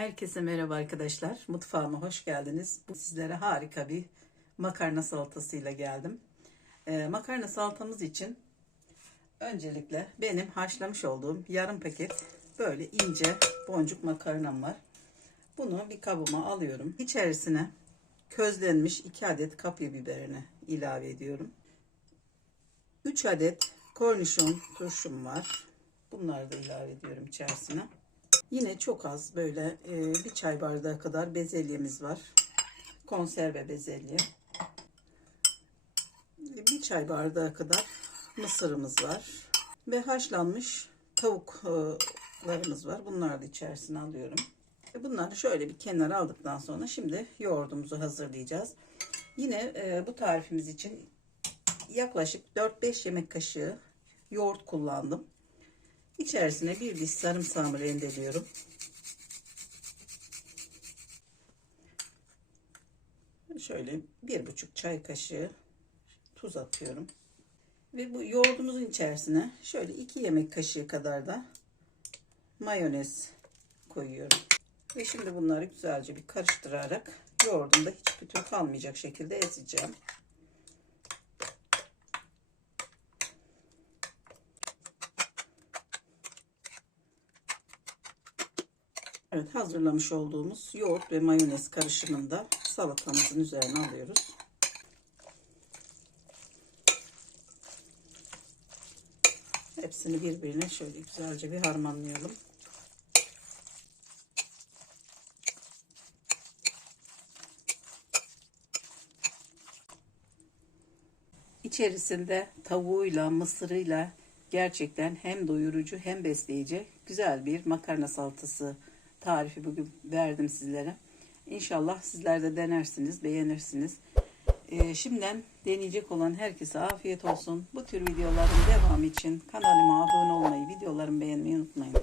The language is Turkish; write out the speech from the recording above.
Herkese merhaba arkadaşlar. Mutfağıma hoş geldiniz. Bu sizlere harika bir makarna salatasıyla geldim. Ee, makarna salatamız için öncelikle benim haşlamış olduğum yarım paket böyle ince boncuk makarnam var. Bunu bir kabıma alıyorum. İçerisine közlenmiş 2 adet kapya biberini ilave ediyorum. 3 adet kornişon turşum var. Bunları da ilave ediyorum içerisine. Yine çok az böyle e, bir çay bardağı kadar bezelyemiz var. Konserve bezelye. Bir çay bardağı kadar mısırımız var. Ve haşlanmış tavuklarımız var. Bunları da içerisine alıyorum. E, Bunları şöyle bir kenara aldıktan sonra şimdi yoğurdumuzu hazırlayacağız. Yine e, bu tarifimiz için yaklaşık 4-5 yemek kaşığı yoğurt kullandım. İçerisine bir diş sarımsağımı rendeliyorum. Şöyle bir buçuk çay kaşığı tuz atıyorum. Ve bu yoğurdumuzun içerisine şöyle iki yemek kaşığı kadar da mayonez koyuyorum. Ve şimdi bunları güzelce bir karıştırarak yoğurdumda hiç bütün kalmayacak şekilde ezeceğim. Evet hazırlamış olduğumuz yoğurt ve mayonez karışımını da salatamızın üzerine alıyoruz. Hepsini birbirine şöyle güzelce bir harmanlayalım. İçerisinde tavuğuyla, mısırıyla gerçekten hem doyurucu hem besleyici güzel bir makarna salatası tarifi bugün verdim sizlere. İnşallah sizler de denersiniz, beğenirsiniz. Ee, şimdiden deneyecek olan herkese afiyet olsun. Bu tür videoların devamı için kanalıma abone olmayı, videolarımı beğenmeyi unutmayın.